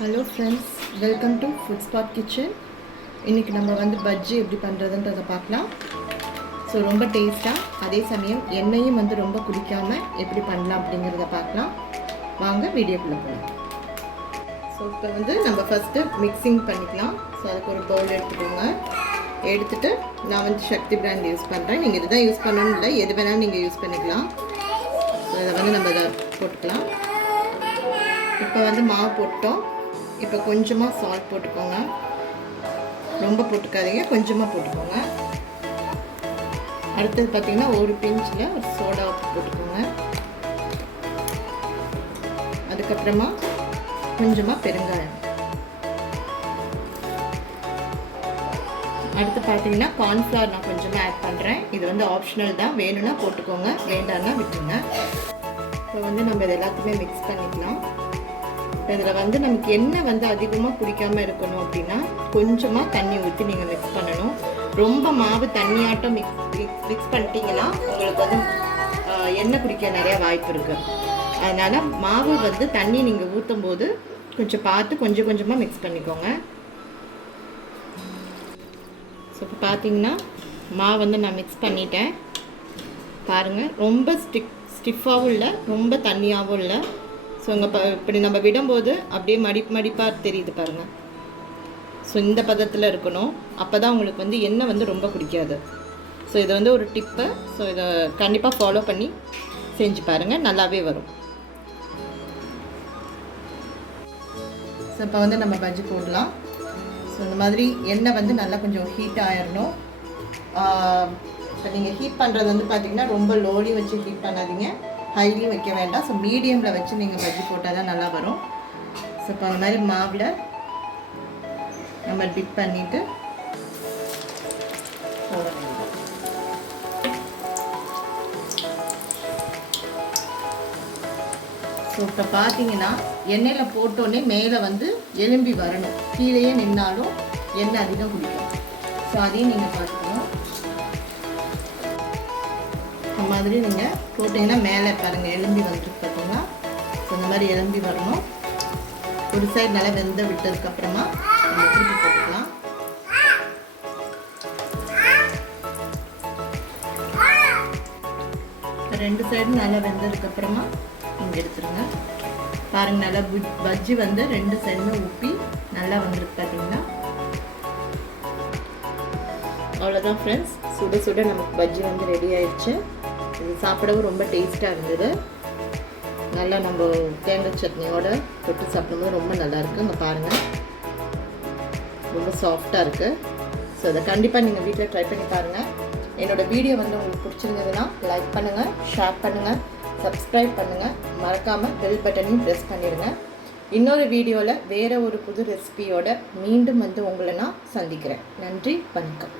Hello friends, welcome to food spot kitchen. இன்றைக்கி நம்ம வந்து பஜ்ஜி எப்படி பண்ணுறதுன்றதை பார்க்கலாம். ஸோ ரொம்ப டேஸ்ட்டாக, அதே சமயம் எண்ணெயும் வந்து ரொம்ப குடிக்காமல் எப்படி பண்ணலாம் அப்படிங்கிறத பார்க்கலாம். வாங்க வீடியோக்குள்ளே போகலாம். ஸோ இப்போ வந்து நம்ம ஃபஸ்ட்டு மிக்சிங் பண்ணிக்கலாம். ஸோ அதுக்கு ஒரு பவுல் எடுத்துக்கோங்க. எடுத்துகிட்டு நான் வந்து சக்தி பிராண்ட் யூஸ் பண்ணுறேன். நீங்கள் இதுதான் யூஸ் பண்ணணும் இல்லை, எது வேணாலும் நீங்கள் யூஸ் பண்ணிக்கலாம். ஸோ இதை வந்து நம்ம இதை போட்டுக்கலாம். இப்போ வந்து மாவு போட்டோம். இப்போ கொஞ்சமாக சால்ட் போட்டுக்கோங்க. ரொம்ப போட்டுக்காதீங்க, கொஞ்சமாக போட்டுக்கோங்க. அடுத்தது பார்த்திங்கன்னா ஒரு பிஞ்சில் ஒரு சோடா போட்டுக்கோங்க. அதுக்கப்புறமா கொஞ்சமாக பெருங்காயம். அடுத்து பார்த்தீங்கன்னா கார்ன்ஃப்ளவர் நான் கொஞ்சமாக ஆட் பண்ணுறேன். இது வந்து ஆப்ஷனல் தான், வேணும்னா போட்டுக்கோங்க, வேண்டாம்னா விட்டுருங்க. இப்போ வந்து நம்ம இது எல்லாத்தையுமே மிக்ஸ் பண்ணிக்கலாம். இதில் வந்து நமக்கு எண்ணெய் வந்து அதிகமாக குடிக்காமல் இருக்கணும் அப்படின்னா கொஞ்சமாக தண்ணி ஊற்றி நீங்கள் மிக்ஸ் பண்ணணும். ரொம்ப மாவு தண்ணியாட்டம் மிக்ஸ் பண்ணிட்டீங்கன்னா உங்களுக்கு வந்து எண்ணெய் குடிக்க நிறையா வாய்ப்பு இருக்குது. அதனால் மாவு வந்து தண்ணி நீங்கள் ஊற்றும் போது கொஞ்சம் பார்த்து கொஞ்சம் கொஞ்சமாக மிக்ஸ் பண்ணிக்கோங்க. ஸோ இப்போ பார்த்தீங்கன்னா மாவு வந்து நான் மிக்ஸ் பண்ணிட்டேன். பாருங்கள், ரொம்ப ஸ்டிஃபாகவும் இல்லை, ரொம்ப தண்ணியாகவும் இல்லை. ஸோ இங்கே இப்படி நம்ம விடும்போது அப்படியே மடிப்பாக தெரியுது பாருங்கள். ஸோ இந்த பதத்தில் இருக்கணும். அப்போ தான் உங்களுக்கு வந்து எண்ணெய் வந்து ரொம்ப குடிக்காது. ஸோ இது வந்து ஒரு டிப்பு. ஸோ இதை கண்டிப்பாக ஃபாலோ பண்ணி செஞ்சு பாருங்கள், நல்லாவே வரும். ஸோ இப்போ வந்து நம்ம பஜ்ஜி போடலாம். ஸோ இந்த மாதிரி எண்ணெய் வந்து நல்லா கொஞ்சம் ஹீட் ஆயிடணும். இப்போ நீங்கள் ஹீட் பண்ணுறது வந்து பார்த்திங்கன்னா ரொம்ப லோலையும் வச்சு ஹீட் பண்ணாதீங்க, ஹைலியும் வைக்க வேண்டாம். ஸோ மீடியமில் வச்சு நீங்கள் பஜ்ஜி போட்டால் தான் நல்லா வரும். ஸோ இப்போ அந்த மாதிரி மாவில் நம்ம டிப் பண்ணிவிட்டு போட வேண்டும். ஸோ இப்போ பார்த்தீங்கன்னா எண்ணெயில் போட்டோன்னே மேலே வந்து எலும்பி வரணும். கீழேயே நின்னாலும் எண்ணெய் அதிகம் குடிக்கும். ஸோ அதையும் நீங்கள் பார்த்துக்கணும். இந்த மாதிரி நீங்கள் போட்டிங்கன்னா மேலே பாருங்கள் எலும்பி வந்துட்டு பார்த்தீங்கன்னா. ஸோ இந்த மாதிரி எலும்பி வரணும். ஒரு சைடு நல்லா வெந்த விட்டதுக்கப்புறமா நம்ம திருப்பி போட்டுக்கலாம். ரெண்டு சைடும் நல்லா வெந்ததுக்கப்புறமா நீங்கள் எடுத்துருங்க. பாருங்கள், நல்லா பஜ்ஜி வந்து ரெண்டு சைடுமே உப்பி நல்லா வந்துருக்கு பார்த்தீங்கன்னா. அவ்வளோதான் ஃப்ரெண்ட்ஸ், சுட சுட நமக்கு பஜ்ஜி வந்து ரெடி ஆயிடுச்சு. இது சாப்பிடவும் ரொம்ப டேஸ்ட்டாக இருந்தது. நல்லா நம்ம தேங்காய் சட்னியோடு தொட்டு சாப்பிடும்போது ரொம்ப நல்லாயிருக்கு. இங்கே பாருங்கள், ரொம்ப சாஃப்டாக இருக்குது. ஸோ அதை கண்டிப்பாக நீங்கள் வீட்டில் ட்ரை பண்ணி பாருங்கள். என்னோடய வீடியோ வந்து உங்களுக்கு பிடிச்சிருந்ததுன்னா லைக் பண்ணுங்கள், ஷேர் பண்ணுங்கள், சப்ஸ்கிரைப் பண்ணுங்கள். மறக்காமல் பெல் பட்டனையும் ப்ரெஸ் பண்ணிடுங்க. இன்னொரு வீடியோவில் வேறு ஒரு புது ரெசிபியோட மீண்டும் வந்து உங்களை நான் சந்திக்கிறேன். நன்றி, வணக்கம்.